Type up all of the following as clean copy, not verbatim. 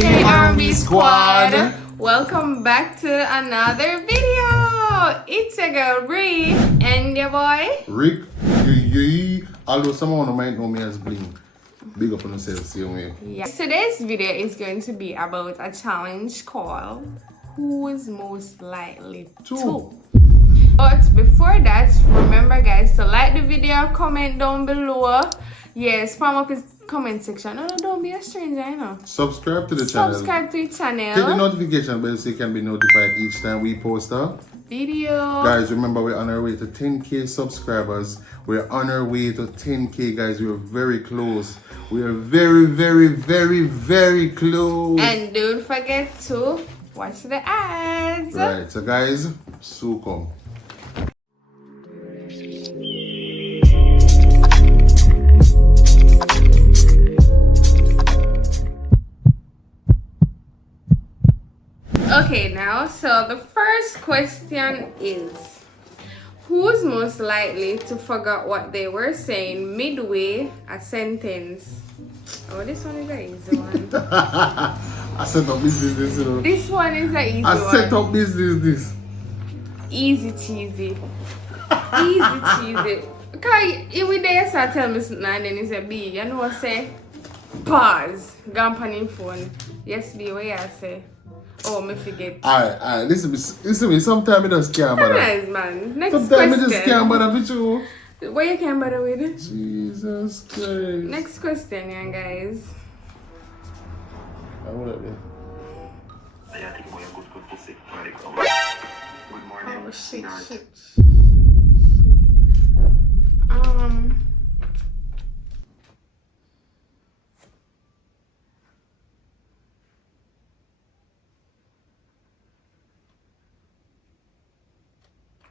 Hey R&B Squad! Welcome back to another video! It's your girl Bree and your boy Rick. Although someone might know me as Bling. Big up on yourself, same way. Yeah. Today's video is going to be about a challenge called Who is Most Likely to? But before that, remember guys to like the video, comment down below. Yes, spam up his comment section. No, don't be a stranger, you know. Subscribe to the channel. Subscribe to the channel. Hit the notification bell so you can be notified each time we post a video. Guys, remember we're on our way to 10k subscribers. We're on our way to 10k, guys. We're very close. We are very, very, very, very close. And don't forget to watch the ads. Right, so guys, so come. Okay, now, so the first question is, who's most likely to forget what they were saying midway a sentence? Oh, this one is an easy one. I set up business, you know. This one is an easy one. I set up business. Easy cheesy. Easy cheesy. Because if we there start telling me something and then he say, B, you know what I say? Pause. Go on your phone. Yes, B, what you say? Oh, me forget. Alright, listen to me. Sometimes it just can't bother. Nice, man. Next Sometimes question. it just can't bother with you. What you can't bother with it? Jesus Christ. Next question, yeah, guys. I would have been. I think we're good pussy. Good morning. Oh, shit.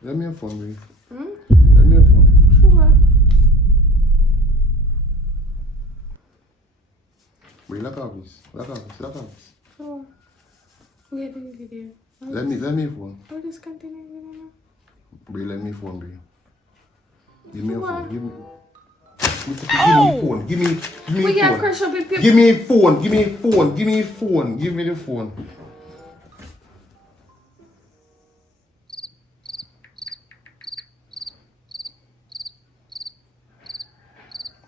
Let me a phone, Bree. Let me a phone. Sure. Bree, look off this. Look off this. Sure. We have any video. Let me a phone. I'll just continue video now. Bree, let me a phone, Bree. Give me a What? phone. Give me a phone. Give me We a got phone. crush up with people. Give me a phone. Give me a phone. Give me a phone. Give me the phone.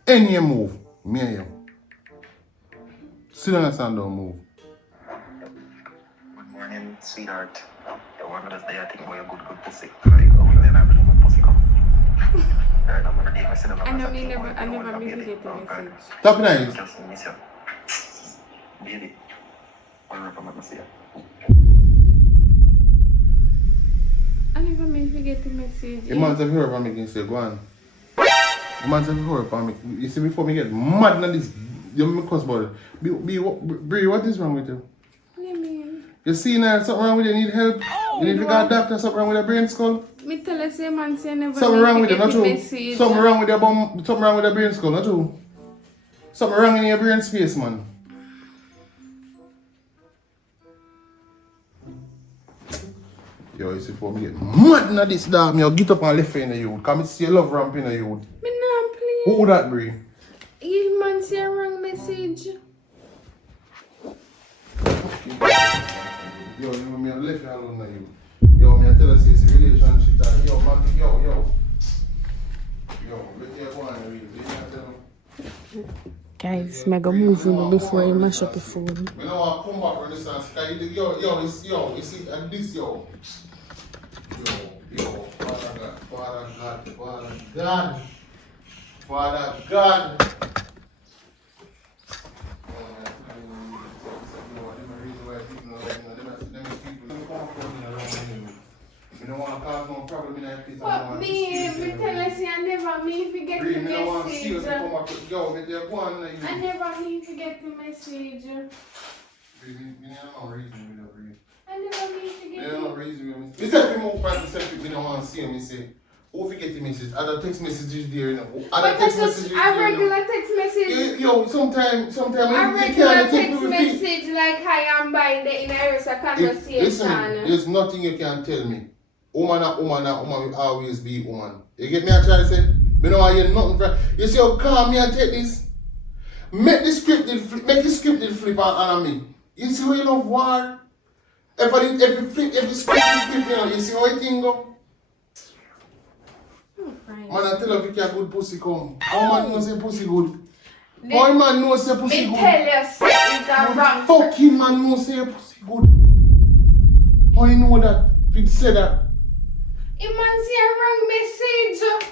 Any move, me and you. Sit down and stand down, move. Good morning, sweetheart. The one that day I think we're good pussy. Then I'm a good pussy come. Alright, I'm gonna give myself I never mean to get the message. Talk nice. Just miss you. Baby. I'll rip on my see you. I never mean to get the message. The man said, "Hurry up, me say go on." The man said, "Hurry up, me." You see, before me get mad on this, you make cuss about it. Bree, what is wrong with you? What do you mean? You see now something wrong with you? Need help? You need to go to the doctor. Something wrong with your brain skull? Me tell us, man, say never Something mean wrong to with you, get not the true. message. Something wrong with your bum. Something wrong with your brain skull, not true. Something wrong in your brain space, man. Yo, you see, before me get mad on this dog, me get up and left in the youth. Come see your love ramp in the youth. Me not please. Who that, Bree? You man say a wrong message. Yo, you me left alone now, you. Yo, me tell us it's a relationship that yo, man, yo, let you go on and read. You can't tell me. Guys, mega move before you mash up the phone. We don't want to come back on this and sky. You see, and this, yo, Father God. You don't want to cause no problem in that place. But me tell us I never mean to get the I don't want to see us message. come up with, yo, get your one. I never mean to get the message. There's no reason we don't read. I never mean to get There's no the reason we don't. It's like we move past the subject, we don't want to see him. We say, who forget the message? Other text messages there, you know. But that's just a regular text message. Yo, sometimes A you regular can't take text me with message like hi, I'm buying the inner conversation. Listen, there's nothing you can tell me. Woman will always be woman. You get me? I try to say, me know I hear nothing from you. See how calm me and take this? Make the script flip on me. You see how you love war? Every script you flip now, you see how it thing go? Man, I tell you if you can good pussy come. How man knows say pussy good? How man knows say pussy good? Me tell you, say it's a wrong. Fucking man knows say pussy good. How you know that? If you say that. It man see a wrong message.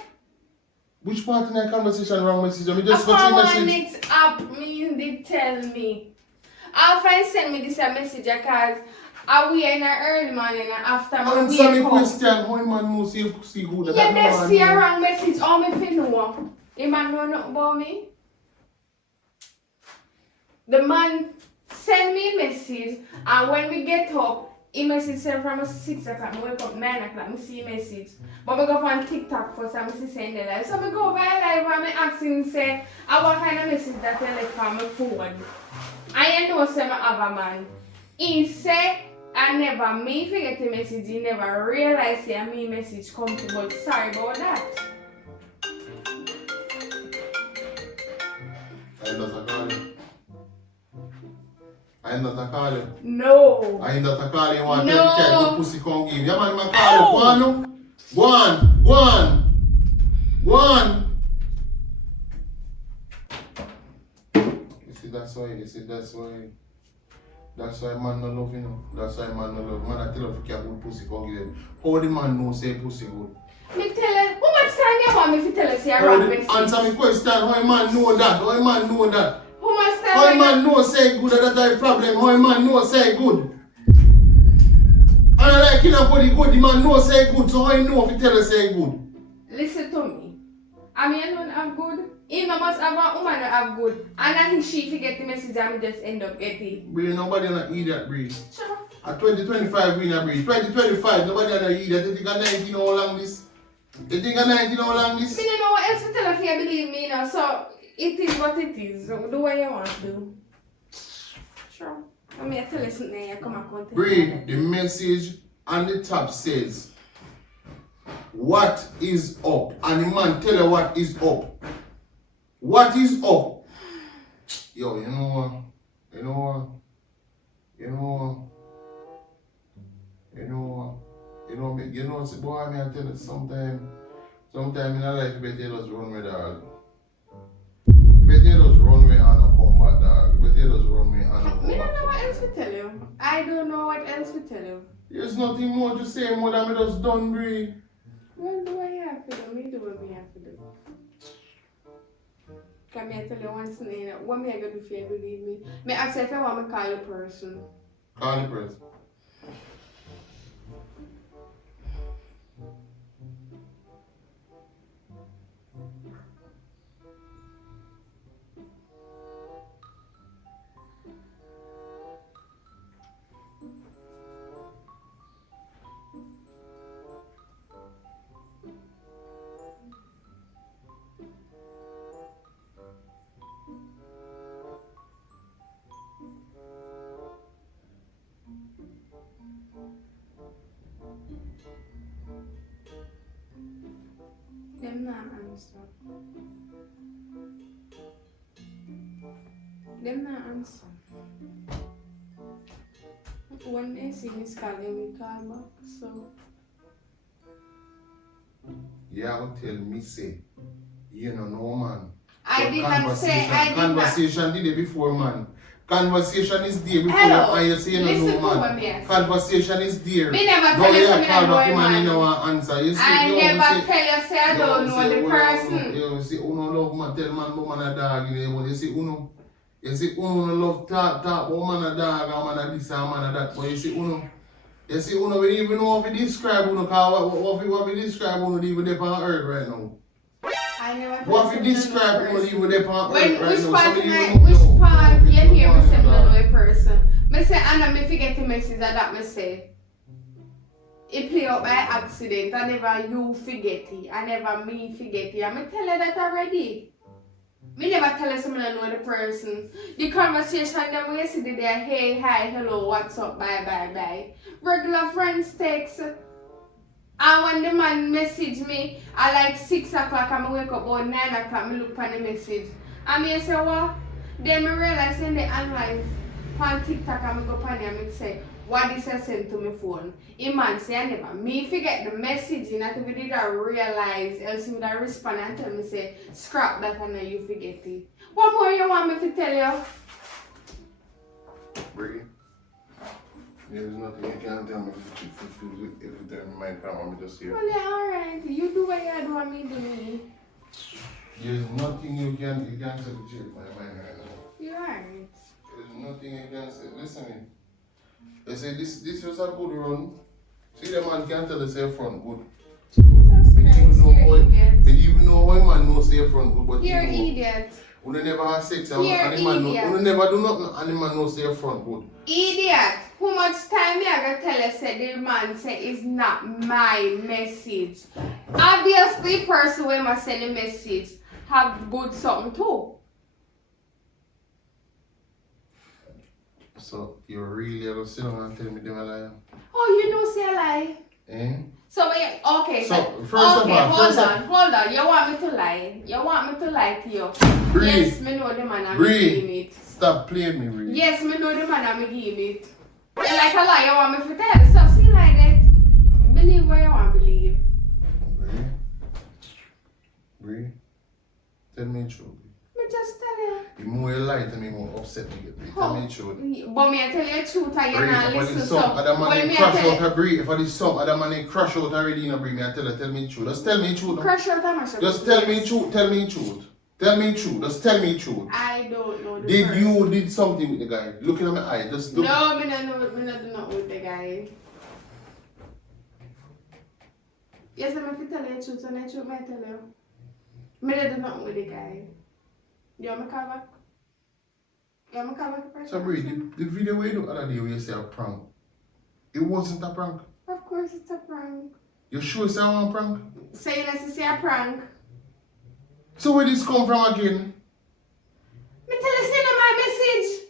Which part in that conversation wrong message? I mean, just Upon got your one message. next app, me they tell me. After I send me this a message because I we in the early morning and after me Answer me wake up. question. How man knows say pussy good? Yeah, That they see no a man know. wrong message. All me fin know. The man know nothing about me. The man send me a message and when we get up, he message send from 6 o'clock, I wake up 9 o'clock, I see a message. But I go up on TikTok first and I see send the live. So I go over live and I ask him say, what kind of message that I like from my phone. I know say I have a man. He say I never me forget the message, he never realize say me message come to, but sorry about that. I'm not a call you. No. I'm not a call you. Want No. to check good pussy come give. Yeah man call you. Go on now. Go on. Go on. Go on. You see that's why. That's why man no love you know. That's why man no love. Man I tell you if you can good pussy come give them. How the man know say pussy good? Me tell her, how much time you want me to tell her say a wrong message? Answer me question. How a man know that? How a man know that? How much time How a you man know say good? That's a problem. How a man know say good? And I like you know body good. The man know say good. So how you know if you tell her say good? Listen to me. I mean, I don't have good. He must have a woman that have good. And I think she forget the message and me just end up getting. Bree, nobody not eat that, Bree. Sure. At 2025, we not Bree. 2025, nobody not eat that. You think I'm 19 how long this? You think I'm 19 how long this? Me don't know what else to tell her if you believe me, you know. So, it is what it is. So, do what you want to do. Sure. I mean, I tell you something, you come and contact Bree, the message on the top says, what is up? And the man tell her what is up. What is up? Yo, you know boy, I tell you, sometime in our life, you better just run with dog. You better just run with and a combat dog. You better just run with and a combat. Me don't know what else to tell you. I don't know what else to tell you. There's nothing more to say more than me just done, Bree. Well, do what you have to do. Me do what me have to do. Can me tell you one thing, what me I gonna do if you believe me? Me ask you if I want to call a person. Call the person. Them not answer. Them not answer. When they see me calling me call back, so. You have to tell me say, you know no man. I So did not say, I did not. Conversation did it before man. Conversation is there before Hello. and you say you Listen know to no what man. me ask. Conversation is there. Me never Don't tell you you something call I know back a man man. you know answer. You see, I you never say, tell you say I don't know the person. You see, uno love man, tell man but man a dog. You see, uno love talk but man a dog and man a this and man a that. But you see, uno we even know what we describe uno, cause what we describe uno even there on earth right now. I never tell What you we something describe I know a uno person. even there on When, earth right which now. part, So we I, even which know. part you hear me say me dog. don't know a person? Me say Anna me forget the message that me say. It play out by accident. I never you forget it. I never me forget it. I me tell her that already. Me never tell her someone I know the person. The conversation that we yesterday there, hey, hi, hello, what's up, bye, bye, bye. Regular friends text. And when the man message me at like 6 o'clock, I wake up about 9 o'clock, I look for the message. And me say, what? Then I realize in the online, on TikTok and I go on and I say, what is I sent to my phone? A man say I never. Me forget the message and I think we did not realize, else he would have respond and tell me say, scrap that and then you forget it. What more you want me to tell you? Bree, there's nothing you can tell me if you tell me my time, I'm just here. Well, yeah, alright. You do what you do and me do me. There's nothing you can say to change my mind right now. You're alright. There's nothing you can say. Listen, they say this was a good run. See, the man can't tell us say front good. Jesus Me Christ, even you're idiot. me even know why man no say front good, but You're you know. idiot. We never have sex and You're the man idiot. no, we never do nothing and the man no say front good. Idiot! How much time me I gotta tell you say the man say it's not my message? Obviously, person when I send a message have good something too. So you really gonna sit down and tell me them a lie? Oh, you know say a lie. Eh? So okay. So, first of okay, all, hold on. You want me to lie? You want me to lie to you? Bree. Yes, me know the man I'm Bree. giving it. Stop playing me, Bree. Yes, me know the man I'm giving it. You like a lie, you want me to tell? So see like that. Believe what you want to believe. Bree, tell me the truth. Me just tell you. The more you lie to me, the more upset me get. Tell me the truth. But me I tell you the truth and you Bree, not if I listen. did So some other man when they me crash I tell out a Bree, if I did some other man they crash out already in a Bree, me I tell me the truth. Just tell me the truth. crush out and mash up. Just tell me the truth. Tell me the truth. Tell me the truth. Just tell me the truth. I don't know the Did person. you did something with the guy? Looking at my eye, just look. No, me not know. Me not do nothing with the guy. Yes, I'm going to tell you the truth, and the truth might tell you. Me not do nothing with the guy. You want me to call back? You want me to call back the person? So Bree, the video we do the other day where you say a prank, it wasn't a prank. Of course it's a prank. You sure it's a one prank? So you say a prank? So where this come from again? Me tell you send my message.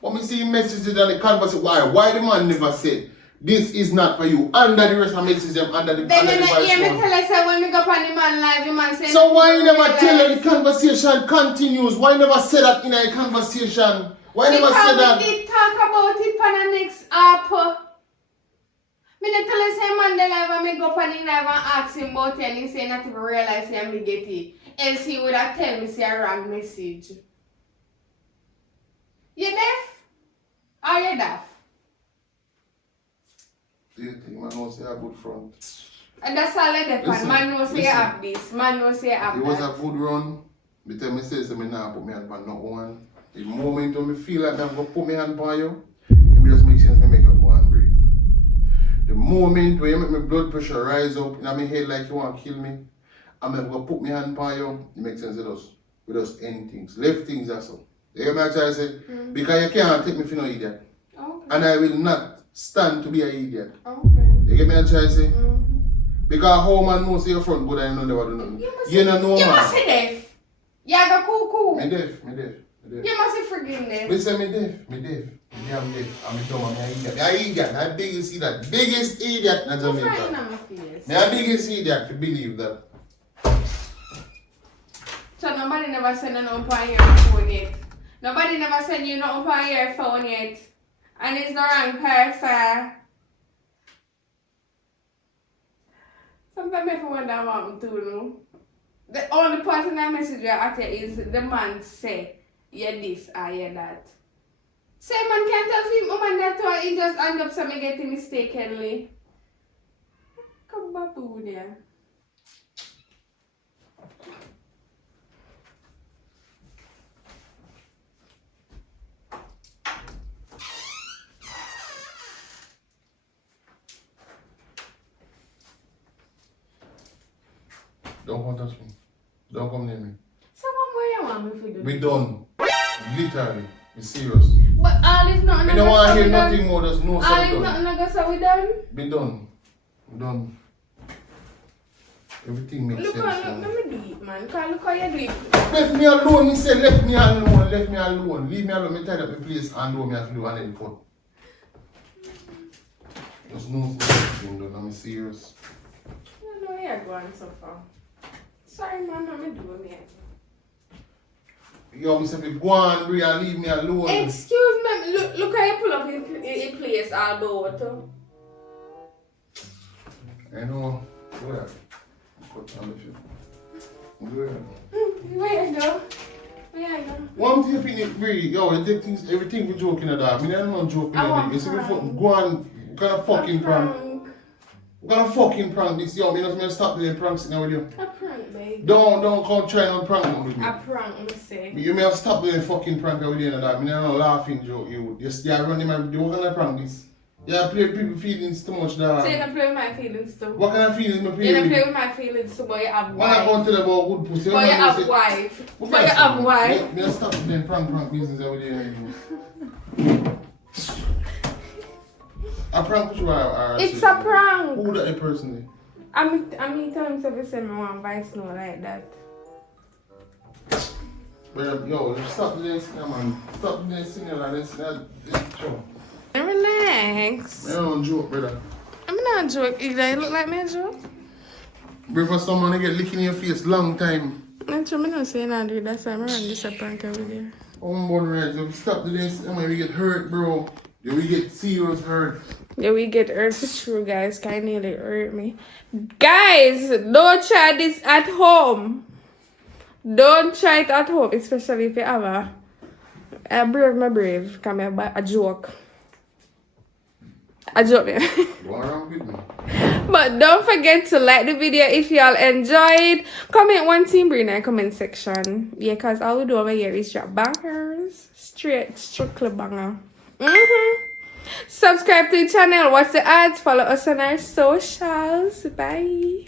What me see messages and the conversation, why the man never said, this is not for you, under the rest of the message them, under the Then under you the not hear me voice tell you say when me go on the man live, the man say. So why you never tell her the conversation continues? Why you never say that in a conversation? Why you never say that? Because we did talk about it on the next app. Me not tell you say man the live and me go on the live and ask him about it and he say not even realize say me get it. Else he would have tell me say a wrong message. You deaf? Are you deaf? Do you think man knows say a good front? And that's all I depend. Listen, Man knows say you listen. have this. Man knows say you have It was that. a good run. Me tell me say so me nah put me hand on no one. The moment when me feel like I'm gonna put my hand on you, it just make sense me make you go and breathe. The moment where you make my blood pressure rise up in my head like you want to kill me, I'm gonna put my hand on you, it makes sense with us end things. Left things also. You get me I try to say? Because you can't take me for no idiot. Okay. And I will not stand to be an idiot. Okay. You get me I try to say? Because how man knows say your front good and you never do nothing. You don't know You man. must be deaf. You have a cuckoo. Me deaf. You must be freaking deaf. Me say me deaf. Me am deaf. I'm dumb. I'm an idiot. Me an idiot. Me a biggest idiot. Biggest idiot in You're Jamaica. frying on my face. Me a biggest idiot to believe that. So nobody never send no up on your phone yet. Nobody never send you no up on your phone yet. And it's the wrong person. Sometimes I wonder what I'm doing. The only person I message you at is the man say, yeah this or yeah that. Say man can't tell him woman that or he just end up something getting mistakenly. Come back to there. Don't come touch me. Don't come near me. So what more you want me to do? We done. Literally. Be serious. But all if nothing We don't want to hear nothing more. There's no All sound if done. nothing I guess we done. Be done. Done. Everything makes Look sense how now. let me do it, man. Cause look how you do it. Left me alone, he said, left me alone. Leave me alone. Me tied up the place and do what me have to do and then cut. There's no thing done, I'm serious. I know you're going so far. Sorry, man, I'm doing it. yo, me say, go on, Bree, and leave me alone. Excuse me, look how you pull up in place all about. I know. Go ahead. Put on the shit. Go ahead. Where you go? One thing, picnic, Bree, yo, you take things, everything for joking at that. I mean, I'm not joking at it. You see, go on, what kind of fucking prank? What kind of fucking prank this? Yo, me not stop doing pranks now with you. A prank, babe. Don't come try no prank with me. A prank, let me say. You may have stopped doing fucking prank with you and that. I mean, I'm not laughing joke. You are running my video. What kind of prank this? Yeah, play with people's feelings too much now. So you don't play with my feelings too? What kind of feelings am I You playing don't with? play with my feelings too, but you have Why I wife. can't tell about good pussy? But you have wife. But you have wife. Me stop doing prank business every day anymore. A prank which one? It's a prank. Who that personally? I mean, telling me to send me one voice note like that. But yo, stop doing this, man. Stop doing this like this. Show. Relax. I don't joke, brother. I'm not joking. You look like me a joke? Bro, for someone to get licking in your face long time. That's true. I don't say nothing. That's why I'm running this a prank every day. Oh, boy, right. Stop doing this. We get hurt, bro. Yeah, we get serious hurt. Yeah, we get hurt for true, guys. Kind of nearly hurt me. Guys, don't try this at home. Don't try it at home, especially if you have a brave. Come here, a joke. A joke, man. Go around with me. But don't forget to like the video if y'all enjoyed. Comment one team Bree in the comment section. Yeah, because all we do over here is drop bangers. Strictly banger. Subscribe to the channel, watch the ads, follow us on our socials. Bye.